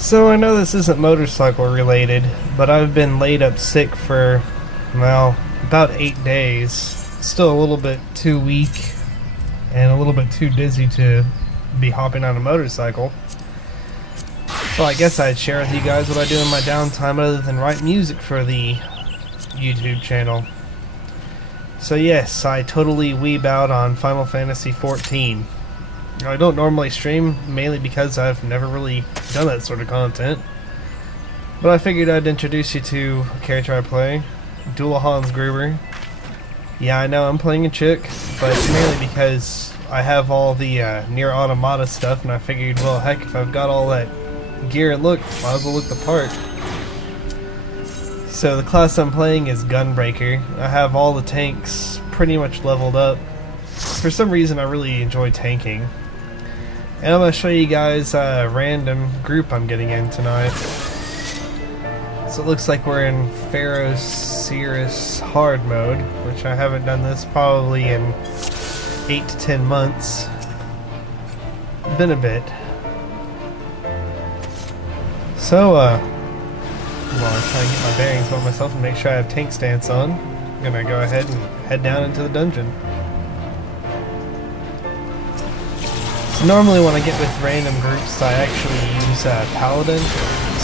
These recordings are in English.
So I know this isn't motorcycle related, but I've been laid up sick for, well, about 8 days. Still a little bit too weak and a little bit too dizzy to be hopping on a motorcycle. So I guess I'd share with you guys what I do in my downtime other than write music for the YouTube channel. So yes, I totally weeb out on Final Fantasy XIV. I don't normally stream, mainly because I've never really done that sort of content. But I figured I'd introduce you to a character I play, Dula Hans Gruber. Yeah, I know I'm playing a chick, but it's mainly because I have all the Nier Automata stuff, and I figured, well, heck, if I've got all that gear and look, might as well look the part. So the class I'm playing is Gunbreaker. I have all the tanks pretty much leveled up. For some reason I really enjoy tanking. And I'm going to show you guys a random group I'm getting in tonight. So it looks like we're in Pharaoh Cirrus hard mode, which I haven't done this probably in 8 to 10 months. Been a bit. So, well, I'm trying to get my bearings about myself and make sure I have tank stance on. I'm gonna go ahead and head down into the dungeon. So normally when I get with random groups, I actually use Paladin,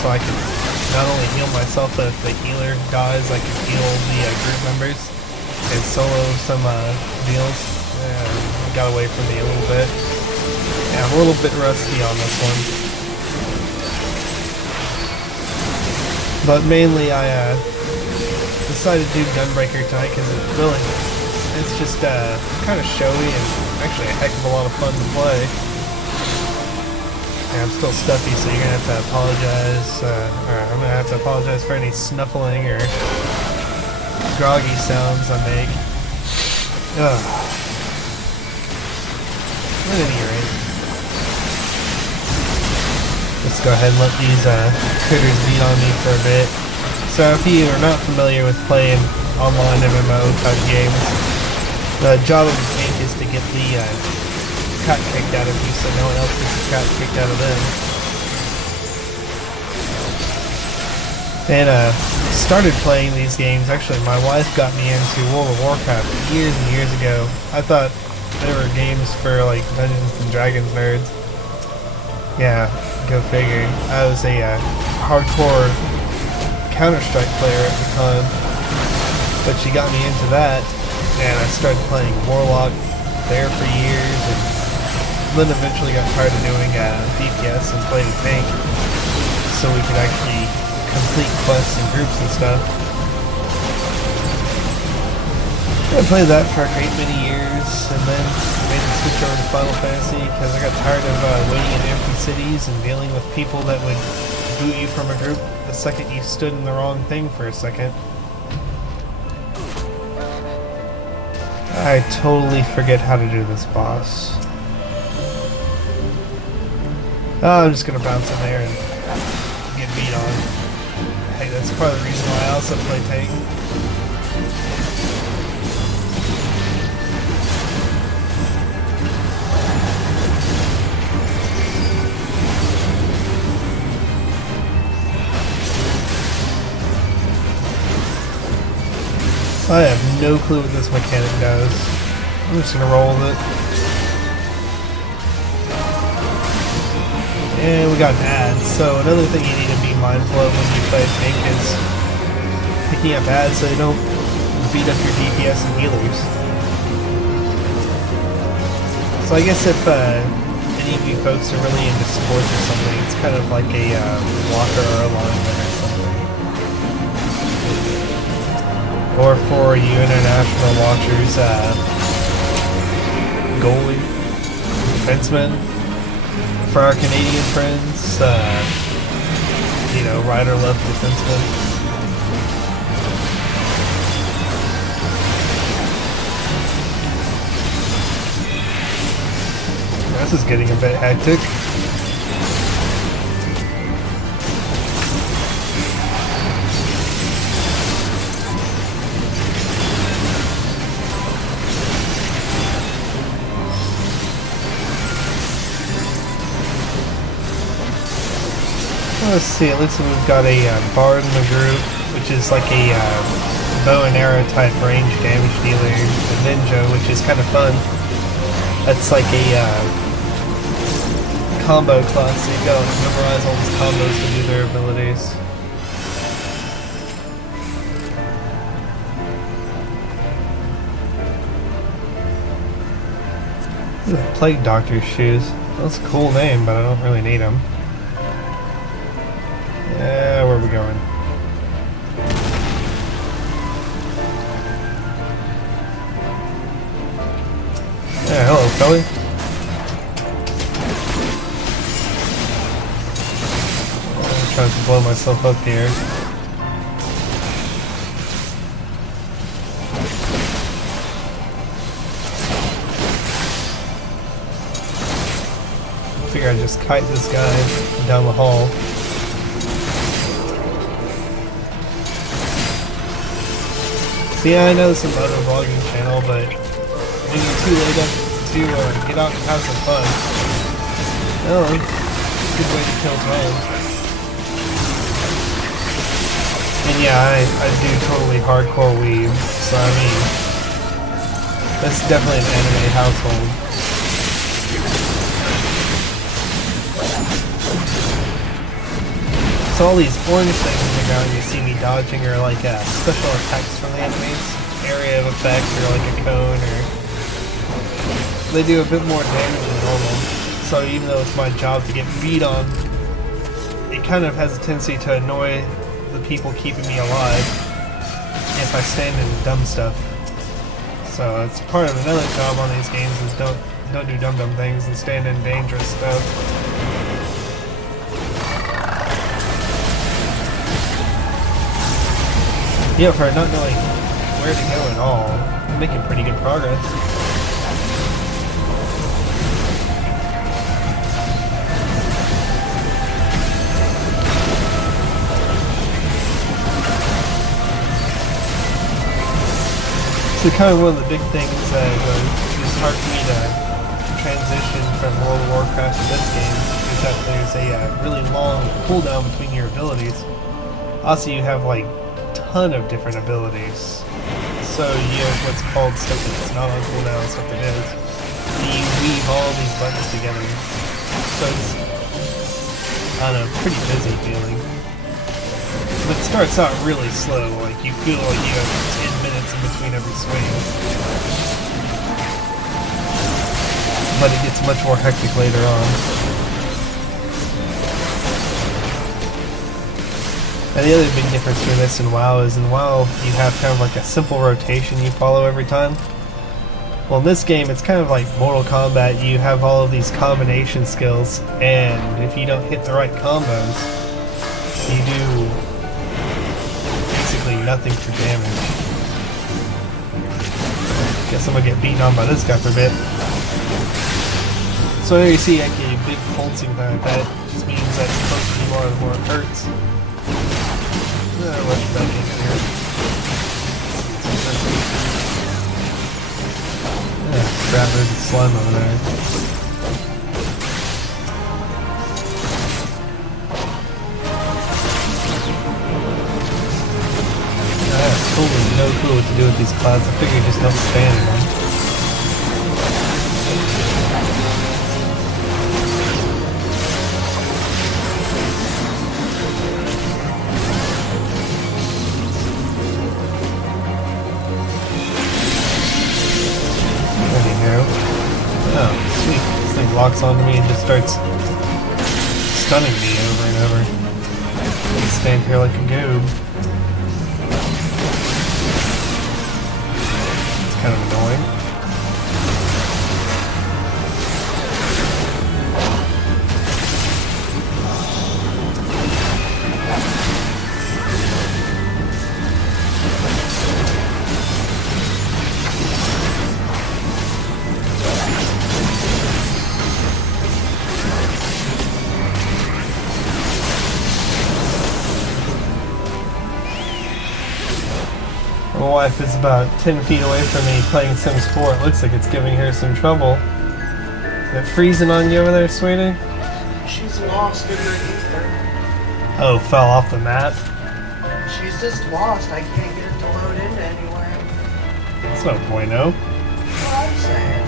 so I can not only heal myself, but if the healer dies, I can heal the group members and solo some deals. Got away from me a little bit. Yeah, I'm a little bit rusty on this one. But mainly I decided to do Gunbreaker tonight because it's just kind of showy and actually a heck of a lot of fun to play. Yeah, I'm still stuffy, so you're gonna have to apologize. I'm gonna have to apologize for any snuffling or groggy sounds I make. Ugh. At any rate, let's go ahead and let these critters beat on me for a bit. So if you are not familiar with playing online MMO type games, the job of the tank is to get the cat kicked out of you so no one else gets the cat kicked out of them. And started playing these games, actually my wife got me into World of Warcraft years and years ago. I thought they were games for like Dungeons and Dragons nerds. Yeah, go figure. I was a hardcore Counter-Strike player at the time, but she got me into that, and I started playing Warlock there for years, and then eventually got tired of doing DPS and played a tank, so we could actually complete quests and groups and stuff. I played that for a great many years, and then made the switch over to Final Fantasy because I got tired of waiting in empty cities and dealing with people that would boot you from a group the second you stood in the wrong thing for a second. I totally forget how to do this boss. I'm just gonna bounce in there and get beat on. Hey, that's part of the reason why I also play tank. I have no clue what this mechanic does. I'm just gonna roll with it. And we got an ad. So another thing you need to be mindful of when you play tank is picking up ads so you don't beat up your DPS and healers. So I guess if any of you folks are really into sports or something, it's kind of like a blocker or a lineman or something. Or for you international watchers, goalie, defenseman. For our Canadian friends, you know, right or left defenseman. This is getting a bit hectic. let's see, it looks like we've got a bard in the group, which is like a bow and arrow type range damage dealer, a ninja, which is kind of fun. That's like a combo class, so you gotta memorize all these combos to do their abilities. Plague Doctor's shoes. That's a cool name, but I don't really need them. Yeah, where are we going? Yeah, hello, Kelly. I'm trying to blow myself up here. I figure I just kite this guy down the hall. See, I know it's a motor vlogging channel, but when you're too late up to get out and have some fun, oh, it's a good way to kill time. And yeah, I do totally hardcore Weeb, so I mean, that's definitely an anime household. So all these orange things in the ground you see me dodging are like special attacks from the enemies, area of effect, or like a cone, or they do a bit more damage than normal. So even though it's my job to get beat on, it kind of has a tendency to annoy the people keeping me alive if I stand in dumb stuff. So it's part of another job on these games is don't do dumb things and stand in dangerous stuff. Yeah, for not knowing where to go at all, I'm making pretty good progress. So kind of one of the big things that is hard for me to transition from World of Warcraft to this game is that there's a really long cooldown between your abilities. Also, you have like ton of different abilities. So you have what's called stuff that's not on cooldown, stuff that is. And you weave all these buttons together. So it's, I don't know, pretty busy feeling. But it starts out really slow, like you feel like you have 10 minutes in between every swing. But it gets much more hectic later on. And the other big difference between this and WoW is in WoW you have kind of like a simple rotation you follow every time. Well, in this game it's kind of like Mortal Kombat. You have all of these combination skills, and if you don't hit the right combos, you do basically nothing for damage. Guess I'm gonna get beaten on by this guy for a bit. So here you see like a big pulsing like that. It just means that it's supposed to be more the more it hurts. Rush back in here. Yeah, crap, there's a slime over there. I have totally no clue what to do with these clouds. I figure just don't stand in them. Oh, sweet. This thing locks onto me and just starts stunning me over and over. I stand here like a goob. It's kind of annoying. My wife is about 10 feet away from me playing Sims 4. It looks like it's giving her some trouble. Is it freezing on you over there, sweetie? She's lost in the ether. Oh, fell off the map? She's just lost. I can't get it to load into anywhere. That's no bueno. That's what I'm saying.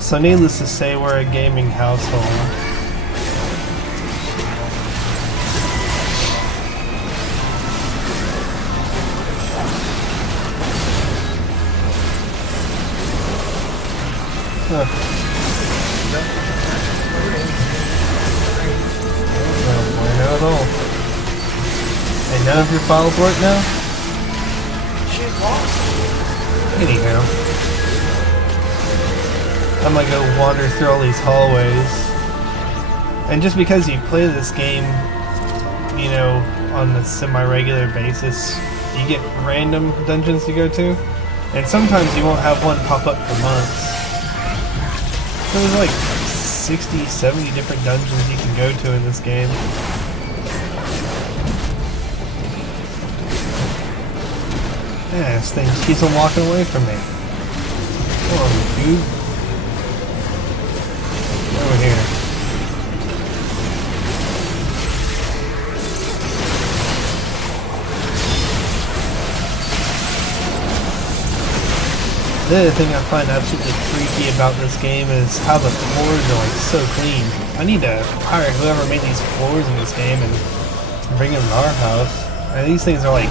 So needless to say, we're a gaming household. Huh. No bueno at all. And none of your files work now? She's lost. Anyhow. I'm gonna go wander through all these hallways. And just because you play this game, you know, on a semi-regular basis, you get random dungeons to go to. And sometimes you won't have one pop up for months. There's like 60, 70 different dungeons you can go to in this game. Yeah, this thing just keeps on walking away from me. Come on, dude. Over here. The other thing I find absolutely freaky about this game is how the floors are like so clean. I need to hire whoever made these floors in this game and bring them to our house. And these things are like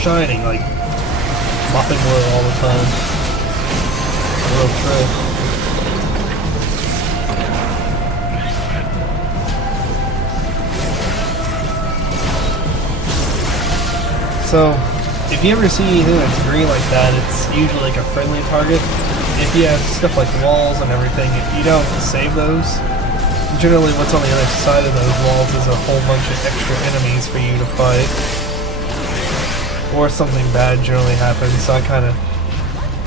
shining, like mopping wood all the time. A real trip. So, if you ever see anything that's green like that, it's usually like a friendly target. If you have stuff like walls and everything, if you don't save those, generally what's on the other side of those walls is a whole bunch of extra enemies for you to fight. Or something bad generally happens, so I kind of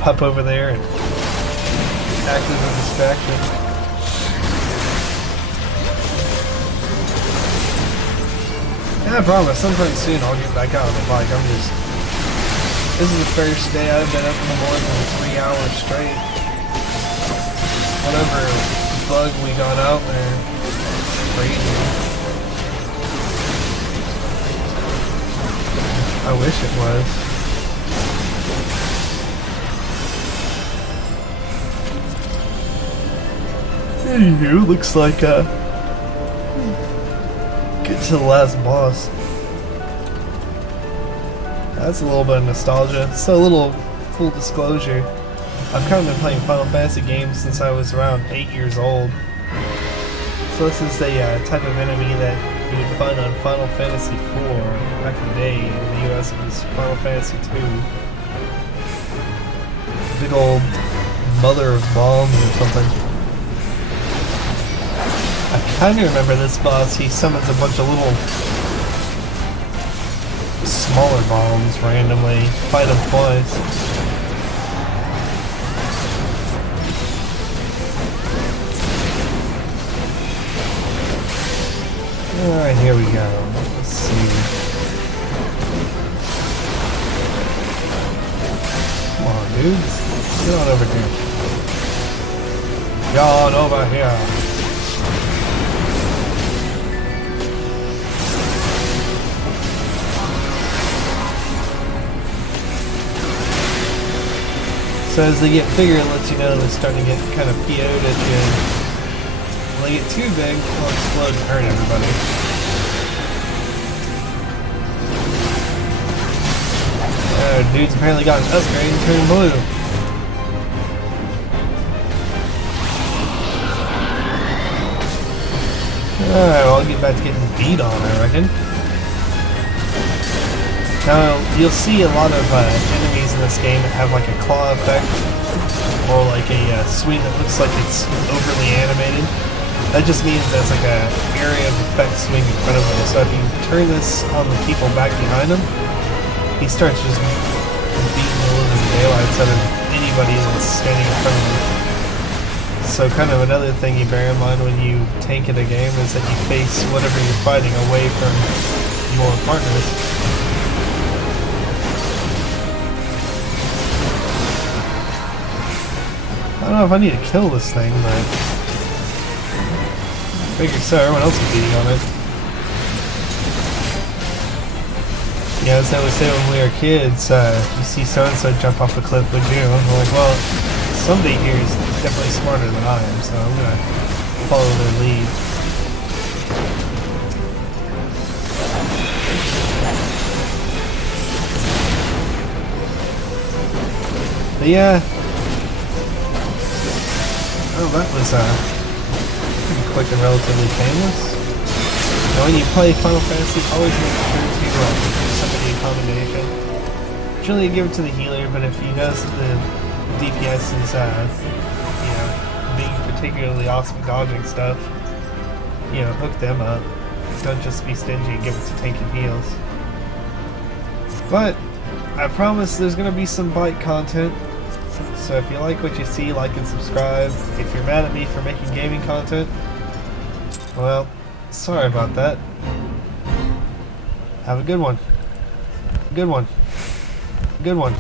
pop over there and act as a distraction. And I promise, sometime soon I'll get back out on the bike. This is the first day I've been up for more than 3 hours straight. Whatever bug we got out there. Crazy. I wish it was. Anywho, looks like get to the last boss. That's a little bit of nostalgia. So a little full disclosure, I've kind of been playing Final Fantasy games since I was around 8 years old. So this is the type of enemy that you would find on Final Fantasy IV back in the day. In the US it was Final Fantasy II. Big old mother of bombs or something. I kind of remember this boss. He summons a bunch of little smaller bombs randomly. Fight them twice. Alright, here we go. Let's see. Come on, dudes. Get on over here. Get on over here. So as they get bigger, it lets you know they're starting to get kind of PO'd at you. When they get too big, they'll explode and hurt everybody. Oh, dude's apparently got an upgrade and turned blue. Alright, well, I'll get back to getting beat on, I reckon. Now, you'll see a lot of enemies in this game that have like a claw effect, or like a swing that looks like it's overly animated. That just means there's like a area of effect swing in front of him, so if you turn this on the people back behind him, he starts just beating the living daylights out of anybody that's standing in front of him. So kind of another thing you bear in mind when you tank in a game is that you face whatever you're fighting away from your partners. I don't know if I need to kill this thing, but Figured so, everyone else was beating on it. Yeah, as I would say when we were kids, you see so-and-so jump off a cliff, would you? I'm like, well, somebody here is definitely smarter than I am, so I'm gonna follow their lead. But yeah, oh, that was pretty quick and relatively painless. Now, when you play Final Fantasy, always make sure to do somebody a combination. Usually you give it to the healer, but if you notice that the DPS is, you know, being particularly awesome dodging stuff, you know, hook them up. Don't just be stingy and give it to tank and heals. But I promise there's gonna be some bike content. So if you like what you see, like and subscribe. If you're mad at me for making gaming content, well, sorry about that. Have a good one. Good one. Good one.